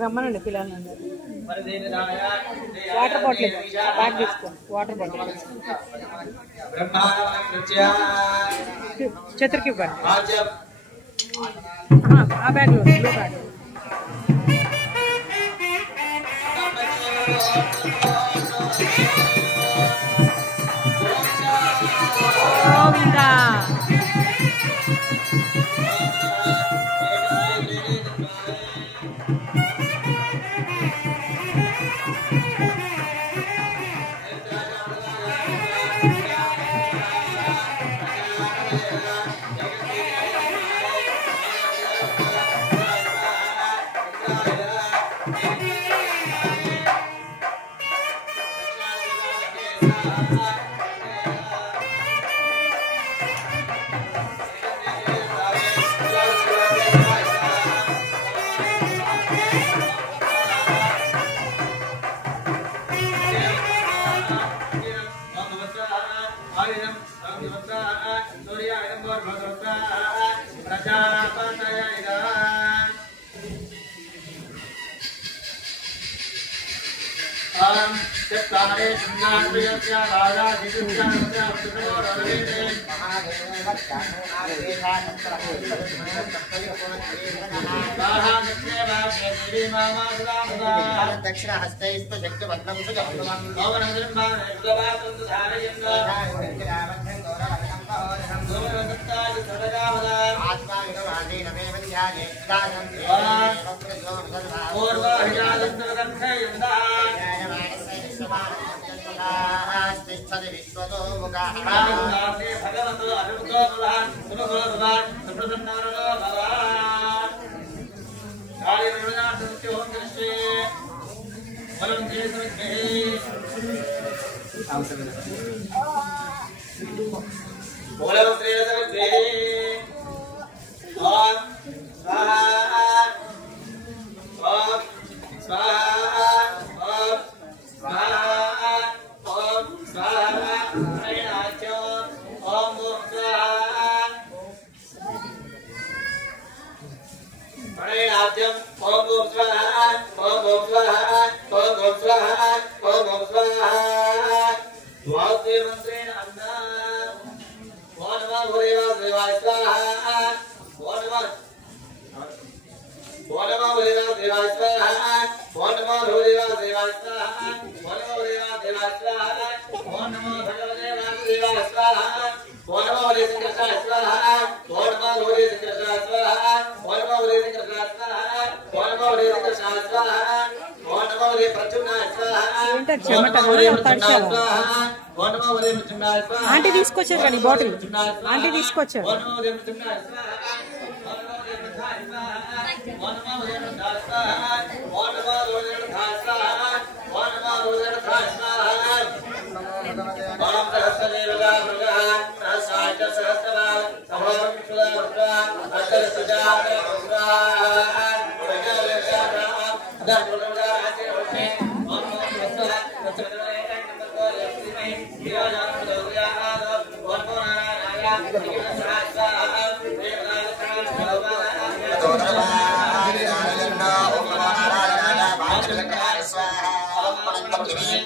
రమ్మనండి పిల్లలందరూ water bottle bag తీసుకోండి వాటర్ బాటిల్ చతుర్కి ఇవ్వండి ఆ బ్యాగ్లో బ్లూ బ్యాగ్ గోవిందా दक्षिण हस्तैस्तु शक्तिवत्नं तिष्ठति विश्वतो मुखः भगवतो अनुतो भवान् सुमो भवान् सुप्रसन्नो भवान् काले निर्वनार्थस्य ओम दृष्टे फलं देशे बोलो श्रीरसवे ओम स्वाहा ओम स्वाहा ओम स्वाहा ओम स्वाहा प्रणाचो ओम स्वाहा स्वाहाज्यम ओम ओम स्वाहा ओम ओम स्वाहा ओम ओम स्वाहा ओम ओम स्वाहा द्वादशे मंत्रेण अन्ना ओम नमः भूदेवाय स्वाहा ओम नमः भूदेवाय स्वाहा ओम नमः भूदेवाय स्वाहा ओम नमः भूदेवाय स्वाहा ओम नमो भगवते वासुदेवाय स्वाहा ओम नमो भगवते कृष्णाय स्वाहा ओम नमो भगवते कृष्णाय स्वाहा ओम नमो भगवते कृष्णाय स्वाहा ओम नमो भगवते कृष्णाय स्वाहा ओम नमो भगवते प्रद्युम्नाय स्वाहा ఏంటది చెమటనా తడిచావా? ओम नमो भगवते प्रद्युम्नाय स्वाहा ఆంటీ తీసుకొచ్చారు కానీ బాటిల్ ఆంటీ తీసుకొచ్చారు. ओम नमो भगवते प्रद्युम्नाय स्वाहा ओम नमो भगवते प्रद्युम्नाय स्वाहा ओम नमो भगवते प्रद्युम्नाय स्वाहा ओम नमो भगवते प्रद्युम्नाय स्वाहा ओम नमो भगवते प्रद्युम्नाय स्वाहा ओम सहस्रदेवता दुर्गा सहस्राज सहस्रनाम सभवं सुदावृता अष्टदशजात स्वाहा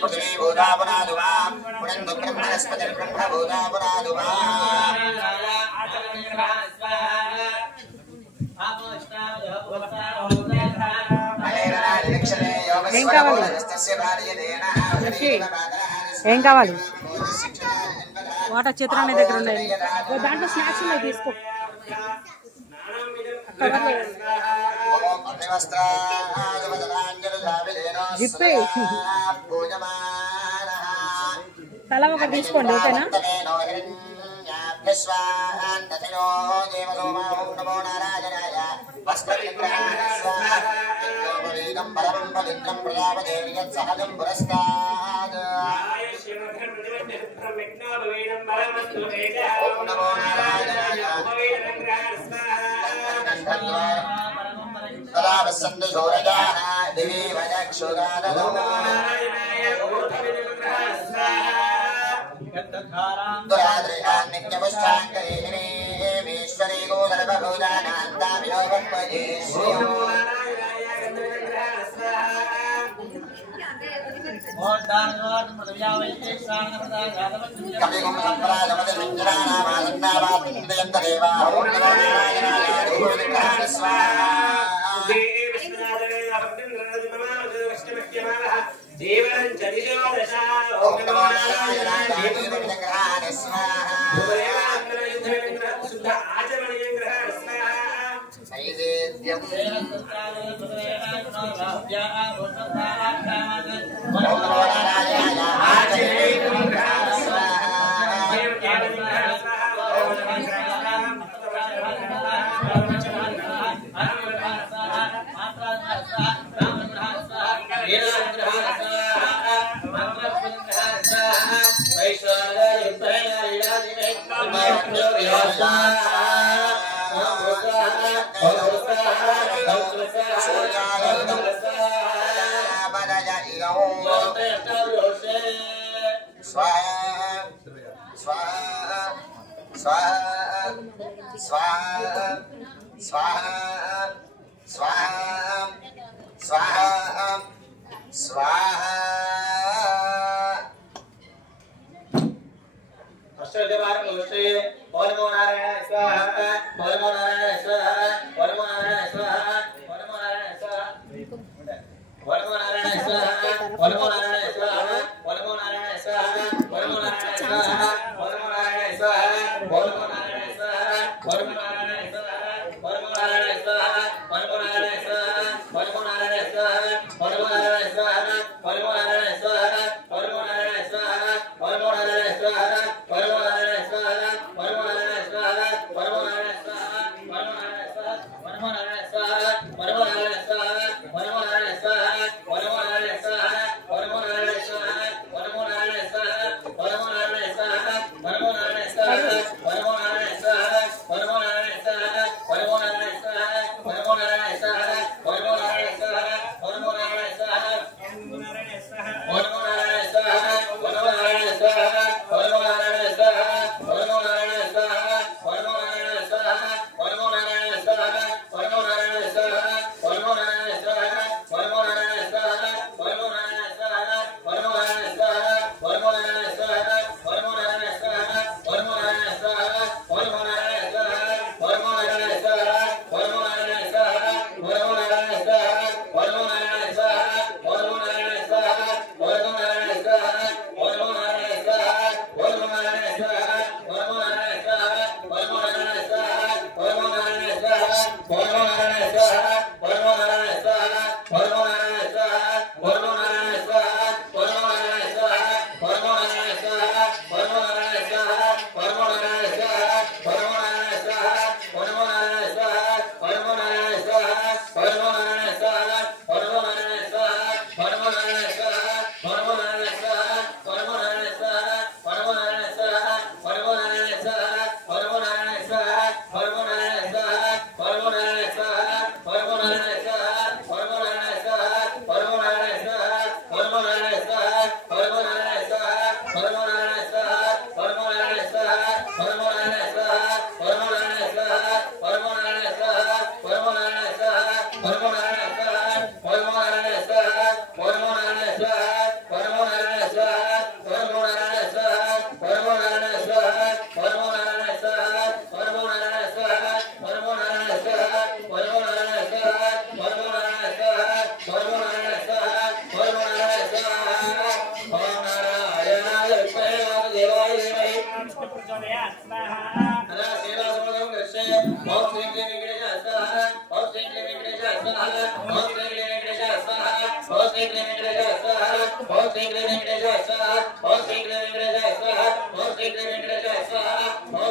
पृथ्वी भूता पुनादुवा पुनन्दु ब्रह्मणस्पति ब्रह्म भूता पुनादुवा ఏం కావాలి? వాటర్ చిత్రాన్ని దగ్గర ఉన్నాయి, దాంట్లో స్నాక్స్ ఉన్నాయి తీసుకో. జిప్పే తల ఒకటి తీసుకోండి, ఓకేనా?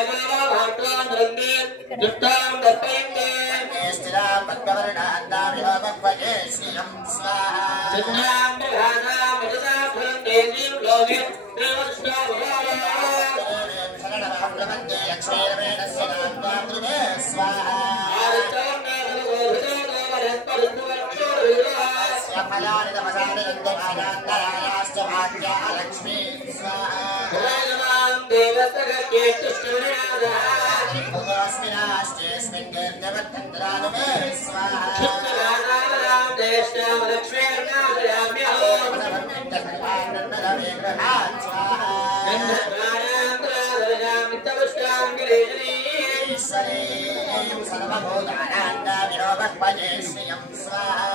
Swah दुष्टां दर्पयन्ते स्थिरां पद्मवर्णान्तामिहोपक्वये श्रियं स्वाहा चिन्नां मृगानां मृगदा फलन्ते जीव लोके देवदुष्टावतारा शरणमहं प्रपद्ये लक्ष्मीरमेणस्य नाम्नां कृते स्वाहा फलानि तमसानि दन्तमानान्तरायाश्च भाग्या लक्ष्मी स्वाहा भुगोऽस्मिनाश्चेऽस्मिन् कीर्त्यवर्धन्तरानुमे स्वाहा ईश्वरीं सर्वभूतानान्दाभिरोपक्वये श्रियं स्वाहा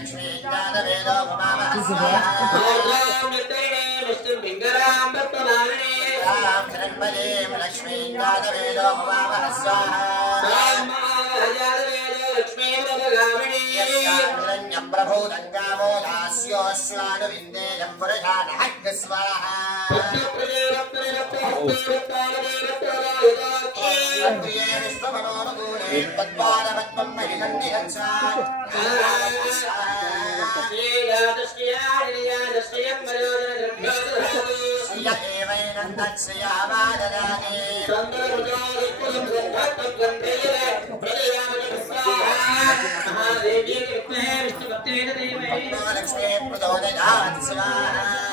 लक्ष्मी ज्ञानवेदो हिरण्मयीं लक्ष्मी ज्ञानवेदो भवामः स्वाहा हिरण्यं प्रभूदङ्गामो दास्योऽश्वानुविन्देयं पुरुषाणः स्वाहा प्रिये विश्वमनोनुकूले तद्वारपद्मं महिषन्निहं श्रिय एवैनं तत्श्रियावाददाति लक्ष्मी प्रचोदयात् स्वाहा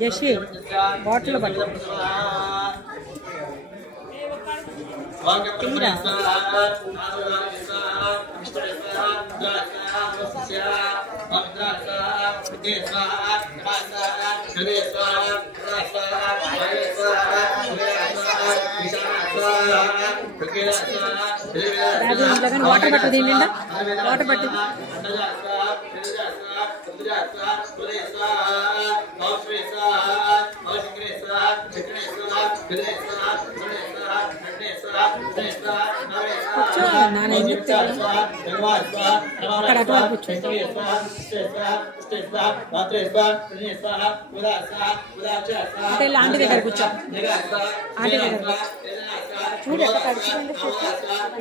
జషి బాటిల్ పట్టు వాటర్ పట్టు దీని నిండా వాటర్ పట్టు కూర్చో నాన్న ఏం చెప్తాను అక్కడ అటువైపు కూర్చో అంటే ఆంటీ దగ్గర కూర్చో ఆంటీ దగ్గర చూడు ఎక్కడ తడిచిపోయింది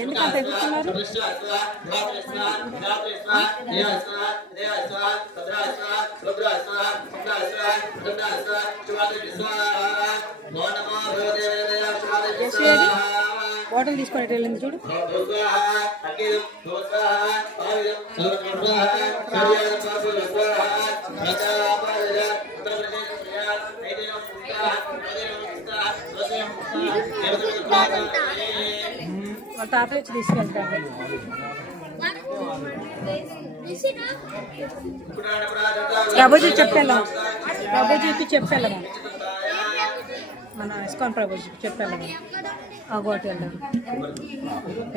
ఎందుకంత ఎదుగుతున్నారు బాటిల్ తీసుకొని వెళ్ళింది చూడు వాళ్ళ తాత వచ్చి తీసుకెళ్తాను ప్రభుజీ చెప్పెళ్ళాం ప్రభుజీకి చెప్పెళ్ళాము మన ఇస్కాన్ ప్రభుజీకి చెప్పెళ్ళాము ఆ గోటి వెళ్ళాము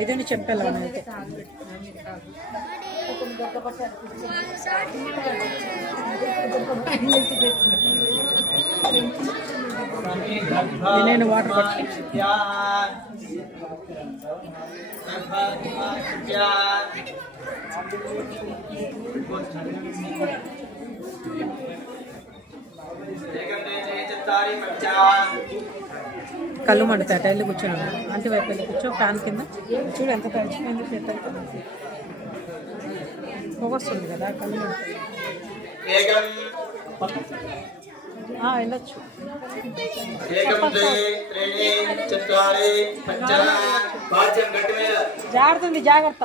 ఏదైనా చెప్పెళ్ళాము అయితే నేను వాటర్ పట్టి కళ్ళు మండుతాయి టైళ్ళు కూర్చోను అంటి వైపు వెళ్ళి కూర్చో ఫ్యాన్ కింద చూడు ఎంత తడిచిపోయింది చేతారు పొగొస్తుంది కదా కళ్ళు మండుతాయి వెళ్ళొచ్చు జాగ్రత్త జాగ్రత్త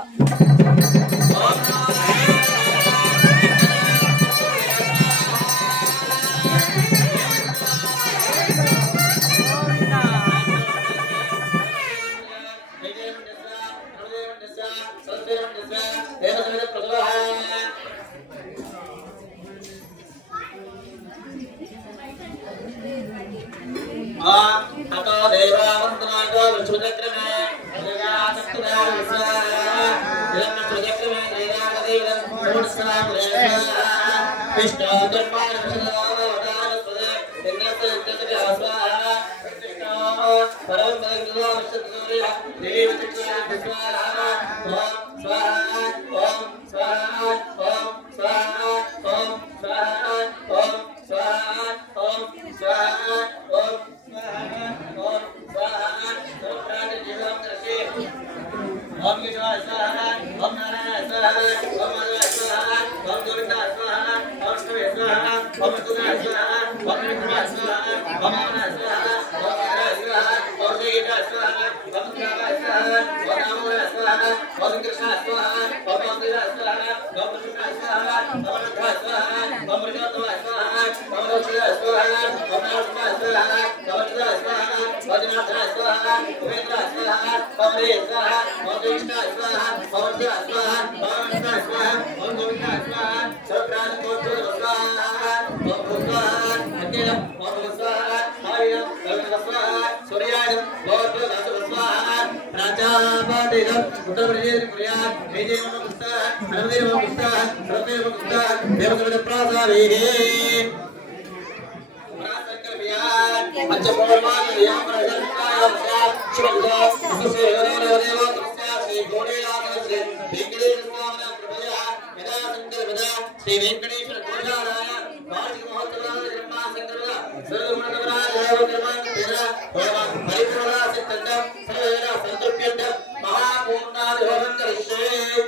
महापूर्णा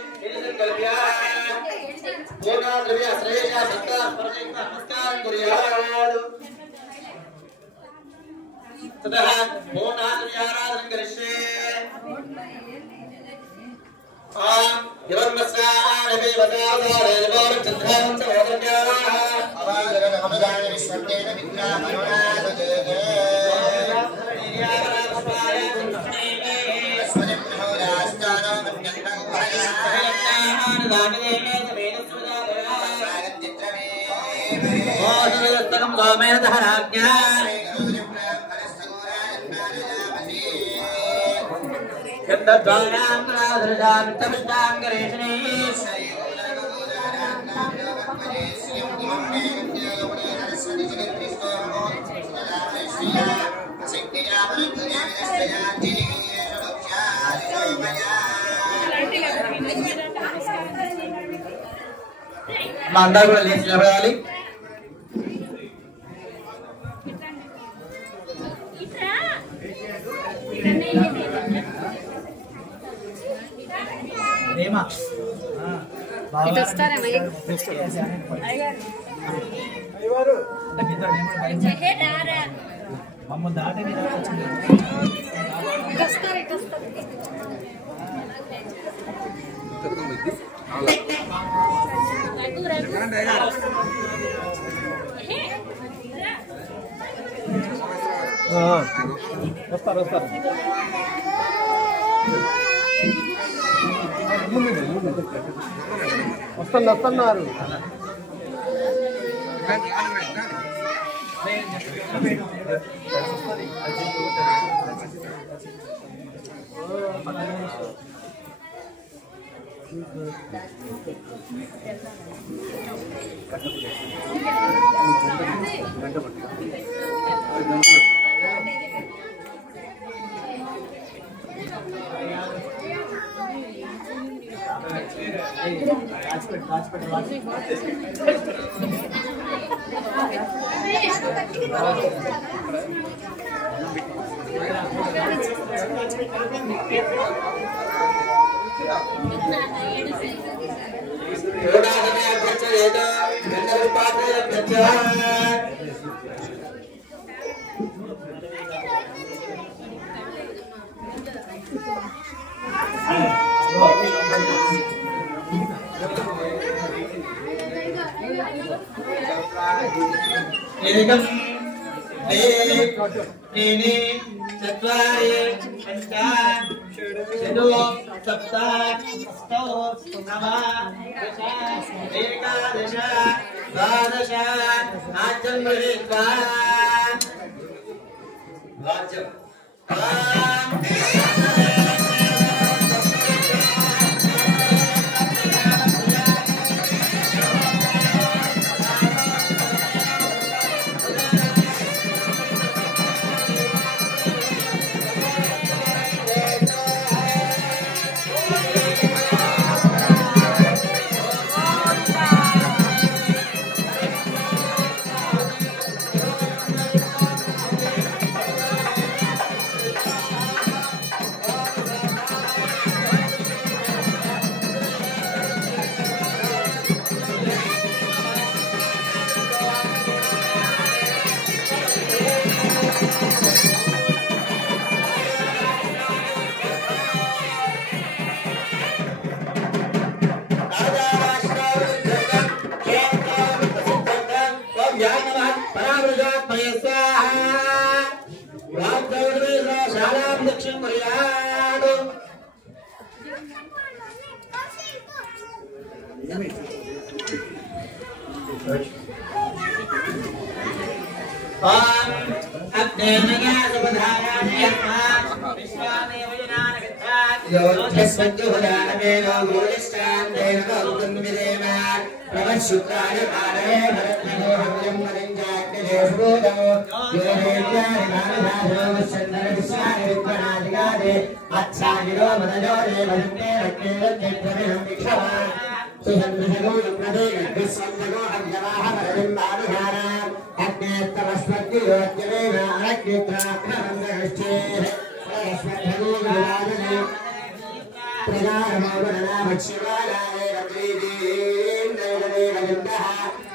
ततः पूर्णात्मयाराधनं करिष्ये आम यवन्मस्यानपि वदादारेवोर चन्द्रं च वदन्याः अवादरन हमदानि विश्वतेन विद्रामरुणादजेते అందరూ కూడా లేచి నిలబడాలి. మమ్మల్ని దాటి వస్తారు వస్తారు వస్తున్నారు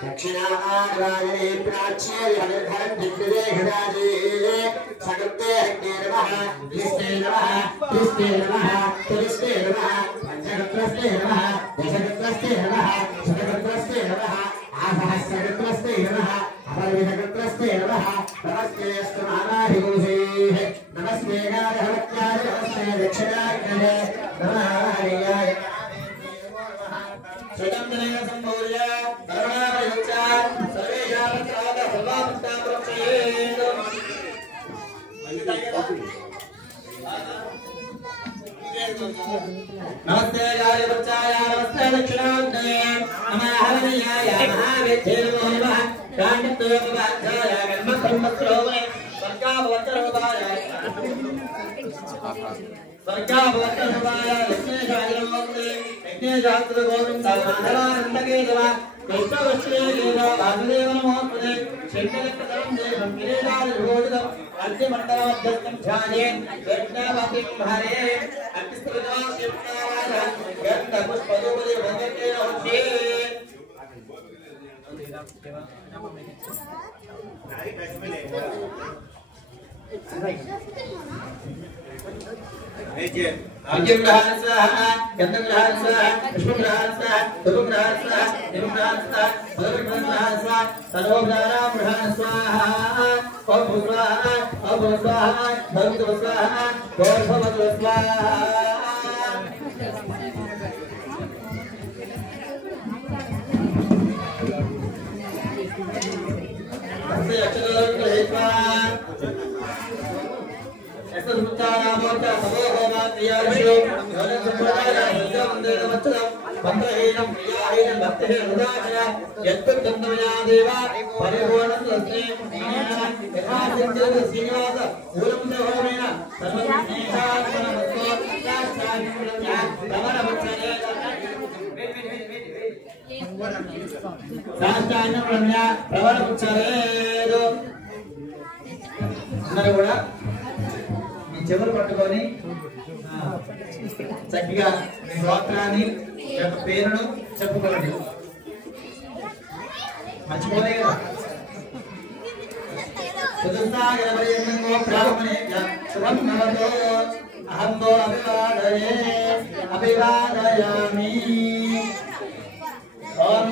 दक्षिणाग्रायणे प्राच्ये हरिर्धरं दिग्विजय घटाजे सकृते हग्ने नमः त्रिस्ते नमः त्रिस्ते नमः त्रिस्ते नमः पंचगत्रस्ते नमः दशगत्रस्ते नमः शतगत्रस्ते नमः आसहस्रगत्रस्ते नमः अपरविधगत्रस्ते नमः नमस्ते अस्तु महाराधिगुंसेः नमस्ते गाढभक्त्याय नमस्ते दक्षिणाग्रहे नमः हरियाय स्वतंत्रः संभूय करुणाप्रयुक्ता सर्वेषां त्राग सर्वाभक्तां रक्षयेत् नमस्ते गाढभक्ताय नमस्ते दक्षिणाग्रहे नमः हरण्याय महावेद्ये नमो नमः काण्डत्वोपवाध्याय कर्मकर्मस्रोमे स्वर्गाभवत्ररूपाय स्वर्गाभवत्ररूपाय लक्ष्मीशाय नमोऽस्ते यज्ञशास्त्र गोविन्द माधवानन्दकेशव कृष्णवश्रेकेशव वासुदेव नमोऽस्ते शङ्करप्रदं देवं गिरिराजघोषितम् अर्घ्यमण्डलमध्यस्थं ध्याये यज्ञावतिं हरे अग्निस्त्रजाशिवनारायण गन्धपुष्पदोपदे भगवते नमस्ते अर्घ्यं ग्रहाण स्वाहा गन्धं ग्रहाण स्वाहा पुष्पं ग्रहाण स्वाहा धूपं ग्रहाण स्वाहा दीपं ग्रहाण स्वाहा फलवृक्षं ग्रहाण स्वाहा सर्वोपचारां ग्रहाण स्वाहा ओम स्वाहा ओम स्वाहा भगवतु स्वाहा भवतु स्वाहा చెవులు పట్టుకొని చక్కగా మీ గోత్రాన్ని యొక్క పేరును చెప్పుకోండి మర్చిపోలే కదా అహంతో అభివాదయామి ఓం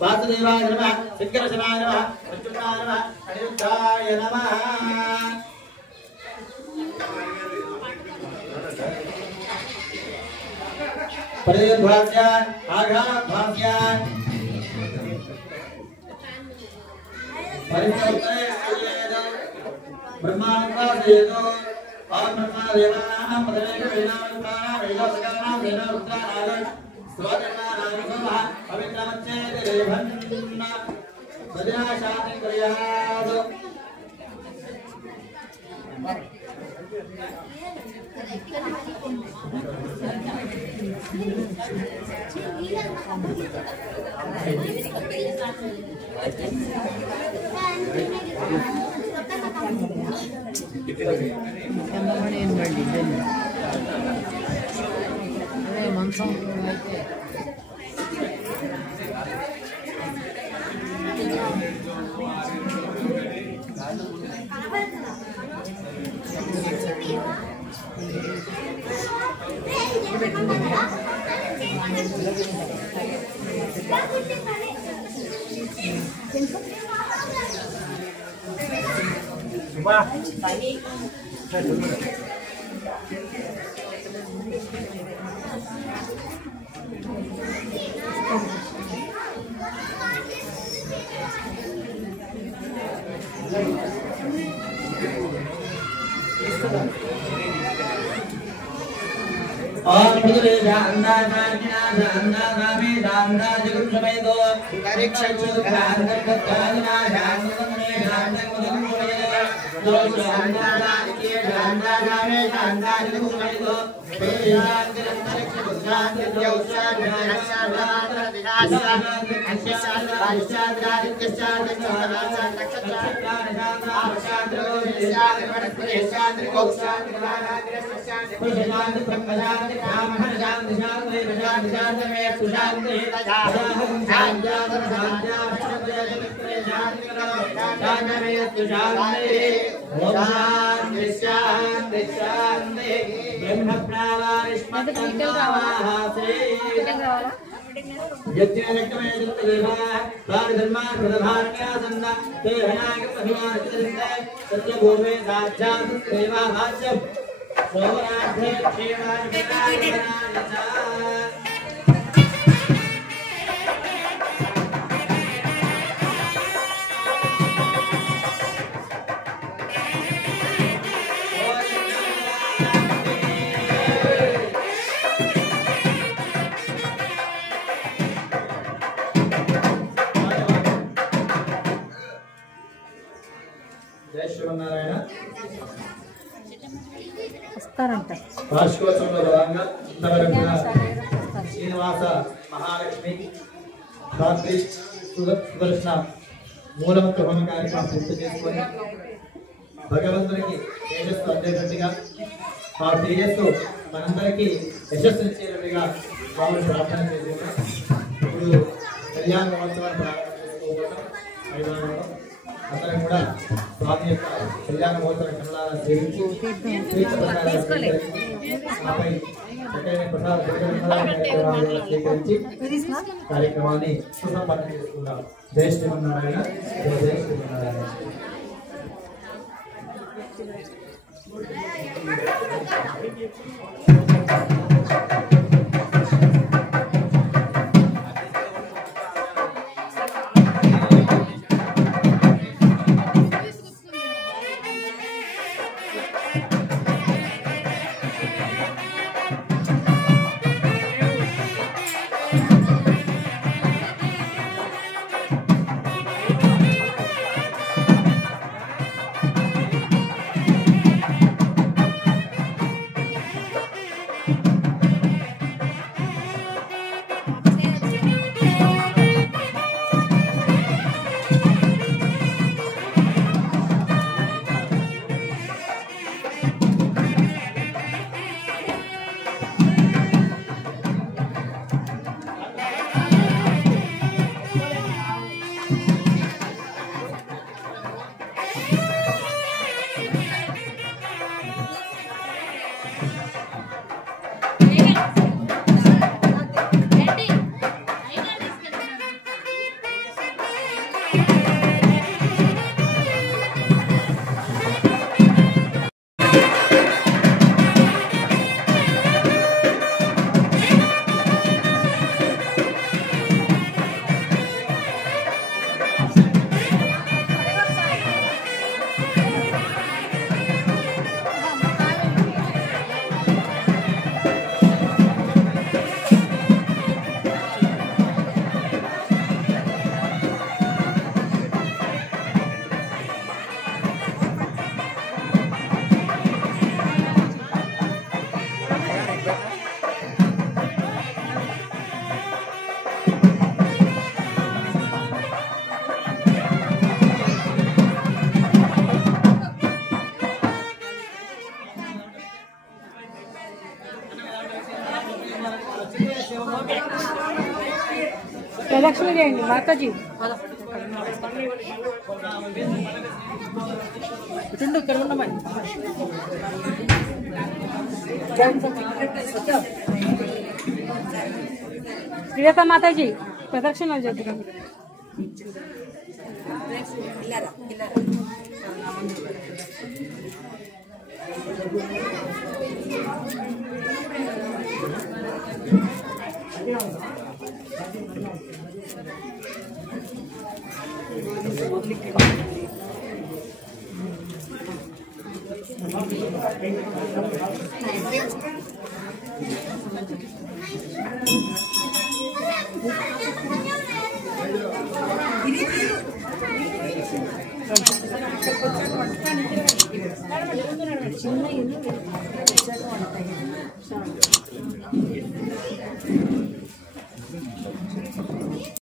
वासुदेवाय नमः शंकरशनाय नमः अच्युताय नमः अनिरुद्धाय नमः परिध्वास्यान् आघातभास्यान् परित्वत्तयेन ब्रह्माण्डवासेनो और ब्रह्मा देवानां पदवेन वेदानां वेदासकानां वेदारुद्रानां మంచం అయితే వస్తారంట. వార్షికోత్సవంలో భాగంగా ఇంతవరకు శ్రీనివాస మహాలక్ష్మి రాత్రి సుదర్శన మూలమంత్ర హోమ కార్యక్రమం పూర్తి చేసుకొని భగవంతునికి తేజస్సు అందేటట్టుగా ఆ తేజస్సు మనందరికీ యశస్సునిచ్చేటట్టుగా స్వామిని ప్రార్థన చేస్తున్నాం. ఇప్పుడు కళ్యాణ మహోత్సవాన్ని ప్రారంభం చేసుకోబోతాం. ఐదవలో అందరం కూడా స్వామి యొక్క కళ్యాణ మహోత్సవ కమలాలను సేవించి ఆపై చక్కని ప్రసాద స్వీకరించి కార్యక్రమాన్ని సుసంపన్నం చేసుకుంటాం. జై శ్రీమన్నారాయణ, జై శ్రీమన్నారాయణ. ప్రదక్షిణ చేయండి మాతాజీ. ఇక్కడ ఉండమని ప్రియత మాతాజీ ప్రదక్షిణలు చేద్దాం. చిన్న